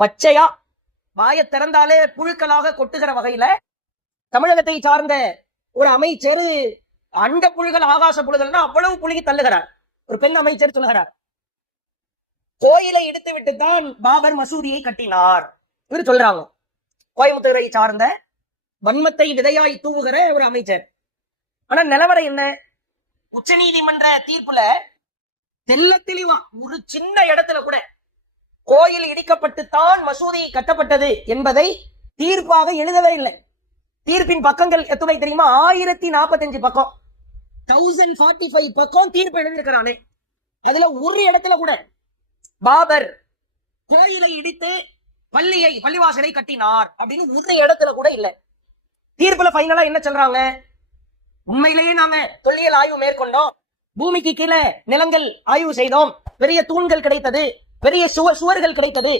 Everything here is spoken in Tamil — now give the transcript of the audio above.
பச்சையா வாயை திறந்தாலே புழுக்களாக கொட்டுகிற வகையில தமிழகத்தை சார்ந்த ஒரு அமைச்சர் அண்ட புழுகள் ஆகாச புழுகள்னா அவ்வளவு புழுகி தள்ளுகிறார். ஒரு பெண் அமைச்சர் சொல்லுகிறார், கோயிலை இடித்து விட்டுத்தான் பாபர் மசூதியை கட்டினார். இவர் சொல்றாங்க கோயம்புத்தூரை சார்ந்த வன்மத்தை விதையாய் தூவுகிற ஒரு அமைச்சர். ஆனா நிலவரம் என்ன? உச்ச நீதிமன்ற தீர்ப்புல தெல்ல தெளிவா ஒரு சின்ன இடத்துல கூட கோயில் இடிக்கப்பட்டுத்தான் மசூதி கட்டப்பட்டது என்பதை தீர்ப்பாக எழுதவே இல்லை. தீர்ப்பின் பக்கங்கள் எத்தனை தெரியுமா? 1045 பக்கம், 1045 பக்கம் தீர்ப்பு எழுதியிருக்கிறானே. அதுல ஒரு இடத்துல கூட பாபர் கோயிலை இடித்து பள்ளிவாசலை கட்டினார் அப்படின்னு ஒரு இடத்துல கூட இல்ல. தீர்ப்புல ஃபைனலா என்ன சொல்றாங்க? உண்மையிலேயே நாங்க தொல்லியல் ஆய்வு மேற்கொண்டோம், பூமிக்கு கீழே நிலங்கள் ஆய்வு செய்தோம், பெரிய தூண்கள் கிடைத்தது, பெரிய சுவர்கள் கிடைத்தது.